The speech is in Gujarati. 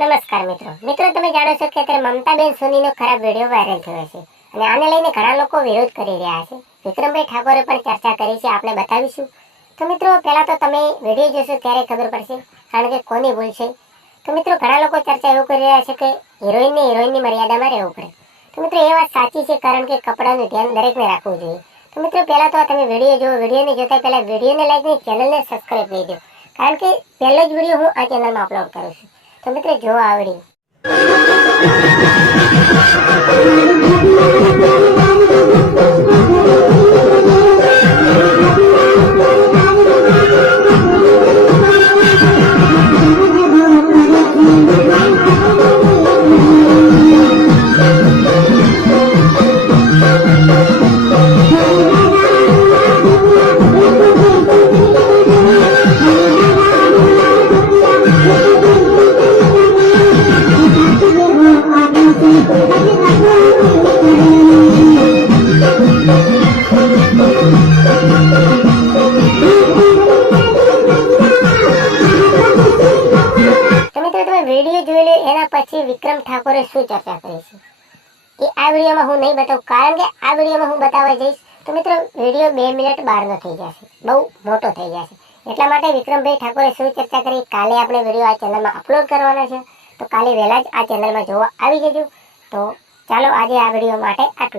નમસ્કાર મિત્રો. મિત્રો, તમે જાણો છો કે અત્યારે મમતાબેન સોનીનો ખરાબ વીડિયો વાયરલ થયો છે અને આને લઈને ઘણા લોકો વિરોધ કરી રહ્યા છે. વિક્રમભાઈ ઠાકોરે પણ ચર્ચા કરી છે, આપણે બતાવીશું. તો મિત્રો, પહેલાં તો તમે વીડિયો જોશો ત્યારે ખબર પડશે, કારણ કે કોની ભૂલ છે. તો મિત્રો, ઘણા લોકો ચર્ચા એવું કરી રહ્યા છે કે હિરોઈનને હિરોઈનની મર્યાદામાં રહેવું પડે. તો મિત્રો, એ વાત સાચી છે, કારણ કે કપડાનું ધ્યાન દરેકને રાખવું જોઈએ. તો મિત્રો, પહેલાં તો તમે વીડિયો જુઓ, વિડીયોને જોતા પહેલા વિડીયોને લાઈક ને ચેનલને સબસ્ક્રાઈબ કરી દો. કારણ કે પહેલો જ વીડિયો હું આ ચેનલમાં અપલોડ કરું છું. તો મિત્રો જોવા આ વીડિયો જોઈ લે, એના પછી વિક્રમ ઠાકોરે શું ચર્ચા કરી એ આ વિડીયોમાં હું નહીં બતાવું, કારણ કે આ વિડીયોમાં હું બતાવવા જઈશ. તો મિત્રો વીડિયો બે મિનિટ બહારનો થઈ જશે, બહુ મોટો થઈ જશે. એટલા માટે વિક્રમભાઈ ઠાકોરે શું ચર્ચા કરી? કાલે આપણે વીડિયો આ ચેનલમાં અપલોડ કરવાનો છે. તો કાલે વહેલા જ આ ચેનલમાં જોવા આવી જજો. તો ચાલો આજે આ વીડિયો માટે આટલું.